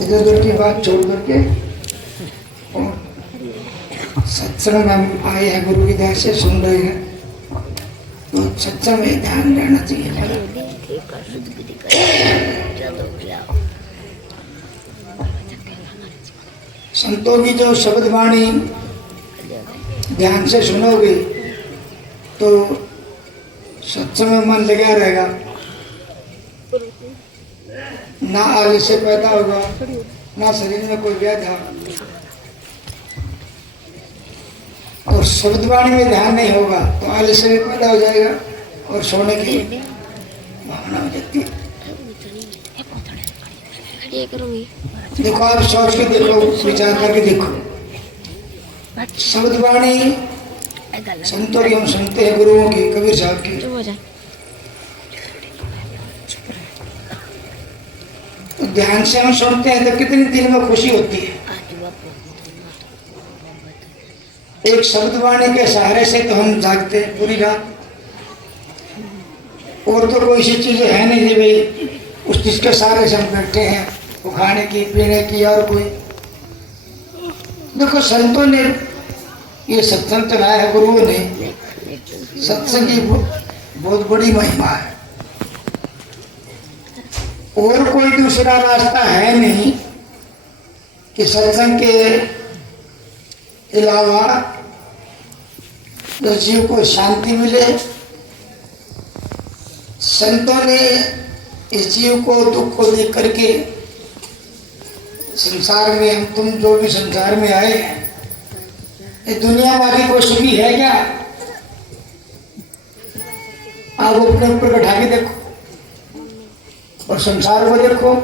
इधर उधर की बात छोड़ करके और सत्संग में आए हैं, गुरु की दया से सुन रहे हैं, तो सत्संग में ध्यान रहना चाहिए। संतों की जो शब्द वाणी ध्यान से सुनोगे तो सत्संग में मन लगा रहेगा, ना आलस्य पैदा होगा, ना शरीर में कोई व्याधा, और शब्द वाणी में ध्यान नहीं होगा तो आलस्य भी पैदा हो जाएगा और सोने की भावना हो जाती है। देखो, आप सोच के देखो, विचार करके देखो, शब्द वाणी संतों की हम सुनते हैं, गुरुओं की, कबीर साहब की, तो ध्यान से हम सुनते हैं तो कितनी दिल में खुशी होती है। एक शब्द वाणी के सहारे से तो हम जागते हैं पूरी रात, और तो कोई सी चीज है नहीं जी भाई उस चीज के सहारे से हम बैठे हैं, वो खाने की, पीने की, और कोई। देखो, संतों ने ये सत्संग चलाया है, गुरुओं ने, सत्संग की बहुत बड़ी महिमा है, और कोई दूसरा रास्ता है नहीं कि सत्संग के अलावा तो जीव को शांति मिले। संतों ने इस जीव को, दुख को देख करके, संसार में हम तुम जो भी संसार में आए हैं, ये दुनिया वाली कोई सुखी है क्या? आप अपने ऊपर बैठा के देखो और संसार को देखो,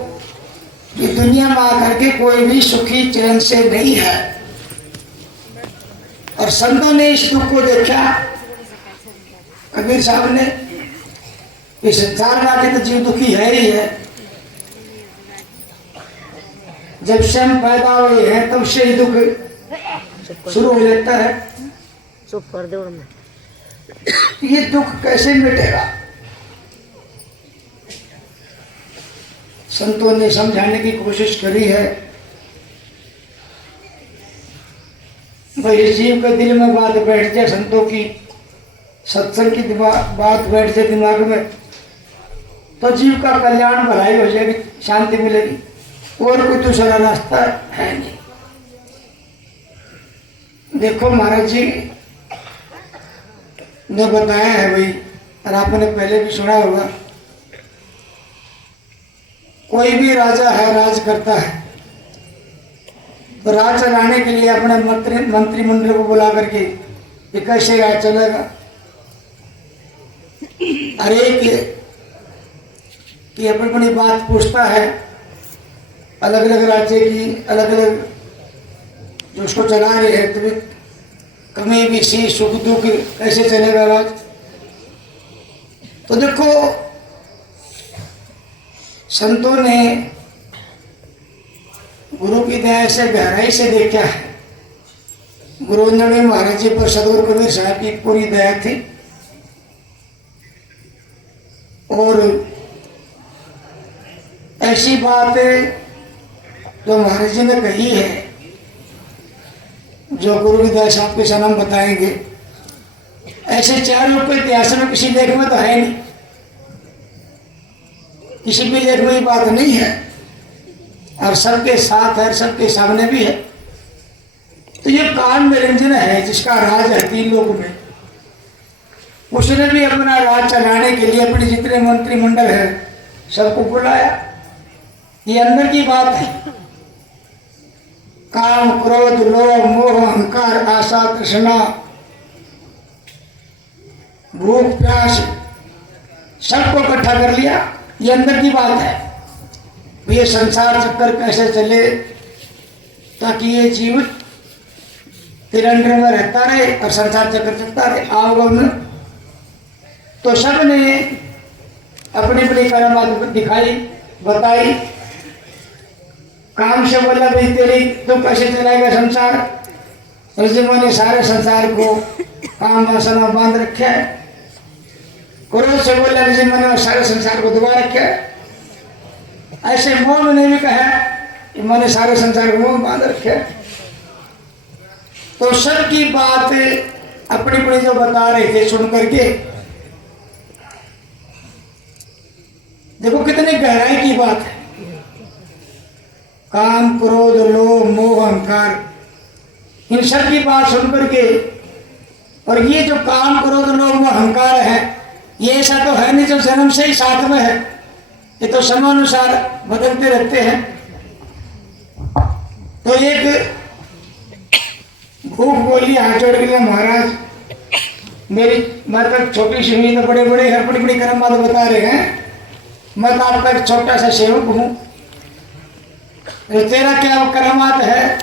ये दुनिया में आकर के कोई भी सुखी चैन से नहीं है। और संतों ने इस दुख को देखा, कबीर साहब ने, इस संसार में आके तो जीव दुखी है ही है, जब से हम पैदा हुए हैं तब से ही दुख शुरू हो जाता है। चुप कर दो, ये दुख कैसे मिटेगा? संतों ने समझाने की कोशिश करी है। भाई, जीव के दिल में बात बैठ जाए, संतों की, सत्संग की बात बैठ जाए दिमाग में, तो जीव का कल्याण, भलाई हो जाएगी, शांति मिलेगी, और कोई दूसरा रास्ता है नहीं। देखो, महाराज जी ने बताया है भाई, और आपने पहले भी सुना होगा, कोई भी राजा है, राज करता है, तो राज चलाने के लिए अपने मंत्रिमंडल को बुला करके ये कैसे राज चलेगा, हर एक की अपनी अपनी बात पूछता है, अलग अलग राज्य की, अलग अलग जो उसको चला रहे हैं, तो कमी बेसी, सुख दुख, कैसे चलेगा राज। तो देखो, संतों ने गुरु की दया से गहराई से देखा है। गुरु ने महाराज जी पर सदगुरु कबीर साहब की पूरी दया थी, और ऐसी बात जो महाराज जी ने कही है, जो गुरु की दया से आपके सनम बताएंगे, ऐसे चार लोग के इतिहास में किसी लेख में तो है नहीं, किसी भी लेख में ये बात नहीं है, और सबके साथ है, सबके सामने भी है। तो ये काल निरंजन है, जिसका राज है 3 लोक में, उसने भी अपना राज चलाने के लिए अपने जितने मंत्रिमंडल है सबको बुलाया। ये अंदर की बात है। काम, क्रोध, लोभ, मोह, अहंकार, आशा, तृष्णा, भूख, प्यास, सबको इकट्ठा कर लिया। ये अंदर की बात है। ये संसार चक्कर कैसे चले ताकि ये जीव तिरंडर में रहता रहे और संसार चक्कर चलता रहे आवगम में। तो सब ने अपनी अपनी करामात दिखाई, बताई। काम से बोला भाई तेरी तो कैसे चलाएगा संसार। रजिमों ने सारे संसार को काम वासना बांध रखा है। क्रोध से बोला रजिमों ने सारे संसार को दबा रखा है। ऐसे मोह ने भी कहा मैंने सारे संसार को मुंह बांध रखे। तो सबकी बात अपनी अपनी जो बता रहे थे सुन करके, देखो कितनी गहराई की बात है। काम, क्रोध, लोभ, मोह, अहंकार, इन सब की बात सुन करके, और ये जो काम, क्रोध, लोभ, मोह, अहंकार है, ये ऐसा तो है नहीं जो जन्म से ही साथ में है। ये तो समयानुसार बदलते रहते हैं। तो एक भूख बोली हाथ जोड़ के, महाराज मेरी मतलब छोटी सी हुई तो बड़े बड़े है, बड़ी बड़ी कर्म बात बता रहे हैं, मैं तो आपका एक छोटा सा सेवक हूं, तेरा क्या करामात है?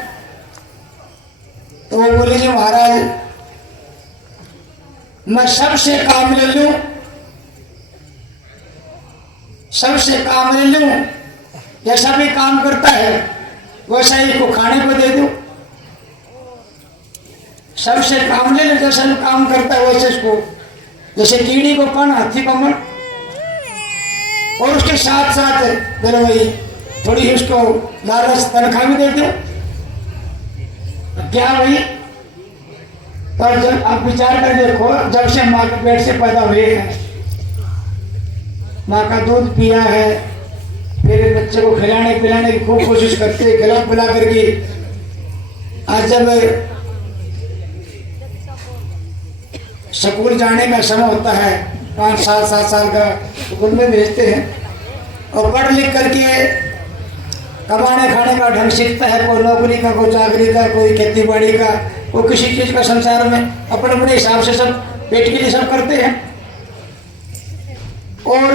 तो वो बोले जी महाराज मैं सबसे काम ले लूं, सबसे काम ले लूं, जैसा भी काम करता है वैसा ही को खाने को दे दूं, सबसे काम ले लो, जैसा भी काम करता है वैसे इसको, जैसे कीड़ी को कण, हाथी को मन, और उसके साथ साथ बोलो भाई थोड़ी उसको लालच तनख्वाह भी दे दो। क्या भाई? तो जब आप विचार कर देखो, जब से माँ के पेट से पैदा हुए हैं, माँ का दूध पिया है, फिर बच्चे को खिलाने पिलाने की खूब कोशिश करते हैं, खिला पिला करके आज जब स्कूल जाने का समय होता है, 5 7 साल का स्कूल में भेजते हैं, और पढ़ लिख करके कमाने खाने का ढंग सीखता है, कोई नौकरी का, कोई चाकरी का, कोई खेती बाड़ी का, कोई किसी चीज का, संसार में अपने अपने हिसाब से सब पेट के लिए सब करते हैं। और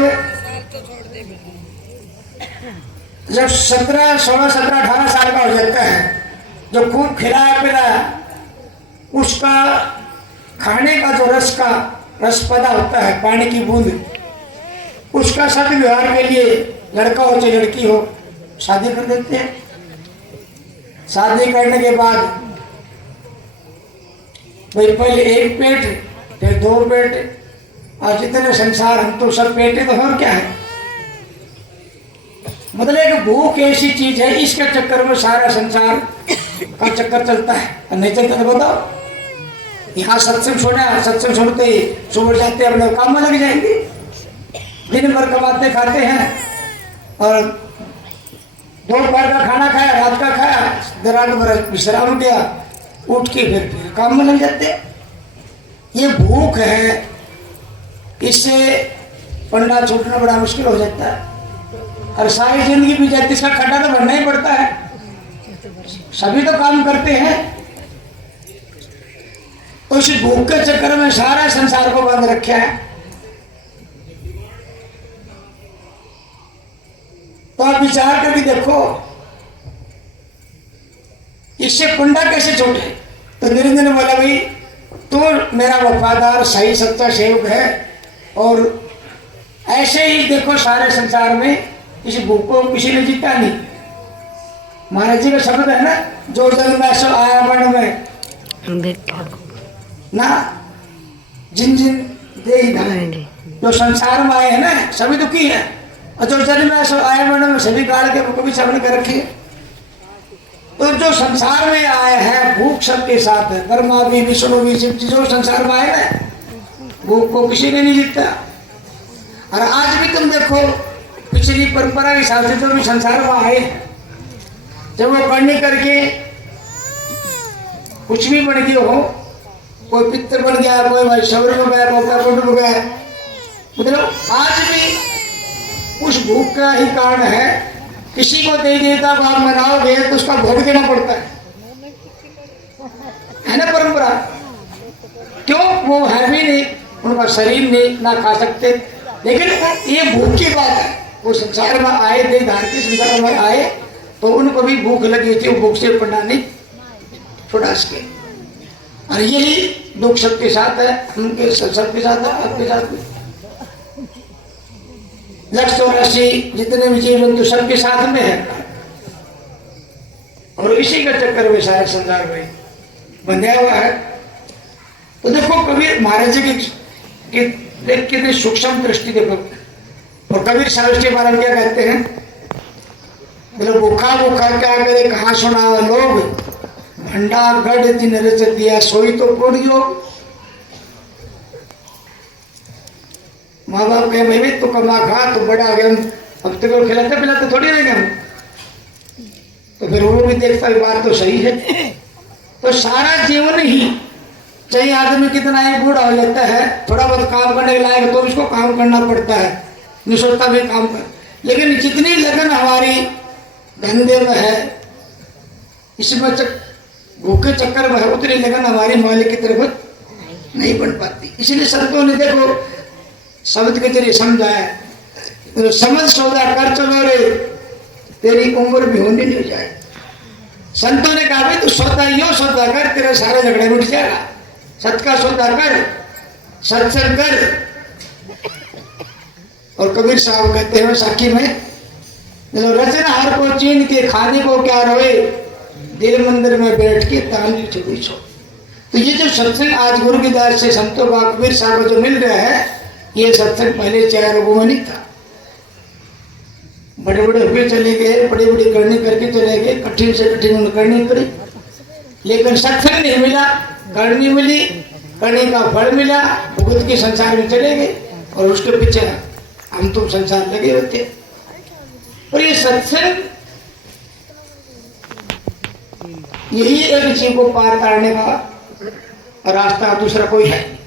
जब 16 17 18 साल का हो जाता है, जो खूब खिलाया पिलाया, उसका खाने का जो रस पैदा होता है, पानी की बूंद, उसका सदव्यवहार के लिए लड़का हो चाहे लड़की हो शादी कर देते हैं। शादी करने के बाद भाई पहले एक पेट, फिर 2 पेट, और जितने संसार हम तो सब पेटे तो और क्या है। मतलब एक भूख ऐसी चीज है, इसके चक्कर में सारा संसार का चक्कर चलता है। नहीं चलता तो बताओ, यहाँ सत्संग छोड़ा, सत्संग छोड़ते ही सुबह जाते अपने काम में लग जाएंगे, दिन भर कमाते खाते हैं, और दोपहर का खाना खाया, रात का खाया, रात भर विश्राम किया, उठ के फिर काम में लग जाते। ये भूख है, इससे पंडा छूटना बड़ा मुश्किल हो जाता है, और सारी जिंदगी भी जाती, इसका खड्डा तो भरना ही पड़ता है। सभी तो काम करते हैं, तो इस भूख के चक्कर में सारा संसार को बांध रखा है। तो आप विचार करके देखो, इससे कुंडा कैसे छूटे? तो निरंजन ने बोला भाई तू मेरा वफादार सही सच्चा सेवक है, और ऐसे ही देखो सारे संसार में इस भूख को किसी ने जीता नहीं। महाराज जी का शब्द है ना, जो जन्म में सो आया वर्ण में ना, जिन जिन दे जो संसार में आए हैं ना सभी दुखी हैं, और जो जन्म में सो आया वर्ण में सभी गाड़ के भूख भी सामने कर रखी है। तो जो संसार में आए हैं भूख सबके साथ है, ब्रह्मा भी, विष्णु भी, शिव जी जो संसार में आए ना, भूख को किसी ने नहीं जीता। और आज भी तुम देखो पिछली परंपरा के हिसाब से जो भी संसार में आए, जब वो करने करके कुछ भी बन गए हो, कोई पितर बन गया, कोई वैष्णव हो गया, कोई कुंड हो गया, मतलब आज भी उस भूख का ही कारण है। किसी को देवी देवता को आप मनाओगे तो उसका भोग देना पड़ता है ना परंपरा। क्यों? वो है भी नहीं, उनका शरीर नहीं, ना खा सकते, लेकिन ये भूख की बात है। वो संसार में आए थे, भारतीय संसार में आए तो उनको भी भूख लगी थी, वो भूख से पढ़ना नहीं छुड़ा सके। और यही दुख सबके साथ है, उनके सबके साथ है, आपके साथ भी। 184 जितने भी जीव जंतु सबके साथ में है, और इसी का चक्कर में सारे संसार में बंधा हुआ है। तो देखो कबीर महाराज जी की कितनी सूक्ष्म दृष्टि देखो। और कबीर साहब के बारे में क्या कहते हैं? बोले भूखा भूखा क्या करे, कहाँ सुनावे लोग, भंडा गढ़ जिन रच दिया सोई तो पुण्यो। माँ बाप कहे भाई तो कमा खा तो बड़ा गया, अब तेरे को खिलाते पिलाते थोड़ी रहेंगे हम। तो फिर वो भी देखता है बात तो सही है। तो सारा जीवन ही, चाहे आदमी कितना ही बूढ़ा हो जाता है, थोड़ा बहुत काम करने के लायक तो उसको काम करना पड़ता है, निसोता भी काम कर, लेकिन जितनी लगन हमारी धंधे में है, इसमें भूखे चक्कर में है, उतनी लगन हमारी मालिक की तरफ नहीं बन पाती। इसलिए संतों ने देखो शब्द के जरिए समझाया, तो समझ सौदा कर चलो रे, तेरी उम्र भी होनी नहीं जाए। संतों ने कहा भाई तू सौदा यो सौदा कर, तेरे सारे झगड़े मिट जाएगा। सत का सौदा कर, सत्संग कर। और कबीर साहब कहते हैं साखी में, रचनहार को चीन के खाने को क्या रोए, दिल मंदिर में बैठ के ताली छुपी छो। तो ये जो सत्संग आज गुरु की दास से संतों का कबीर साहब को जो मिल रहा है, ये सत्संग पहले 4 लोगों में नहीं था। बड़े बड़े हुए चले गए, बड़ी बड़ी करनी करके चले गए, कठिन से कठिन उन्हें करनी पड़ी, लेकिन सत्संग नहीं मिला, करनी मिली, करने का फल मिला, भुगत के संसार में चले गए और उसके पीछे हम तुम संसार लगे होते। और ये सत्संग यही एक जीव को पार करने का रास्ता, दूसरा कोई है।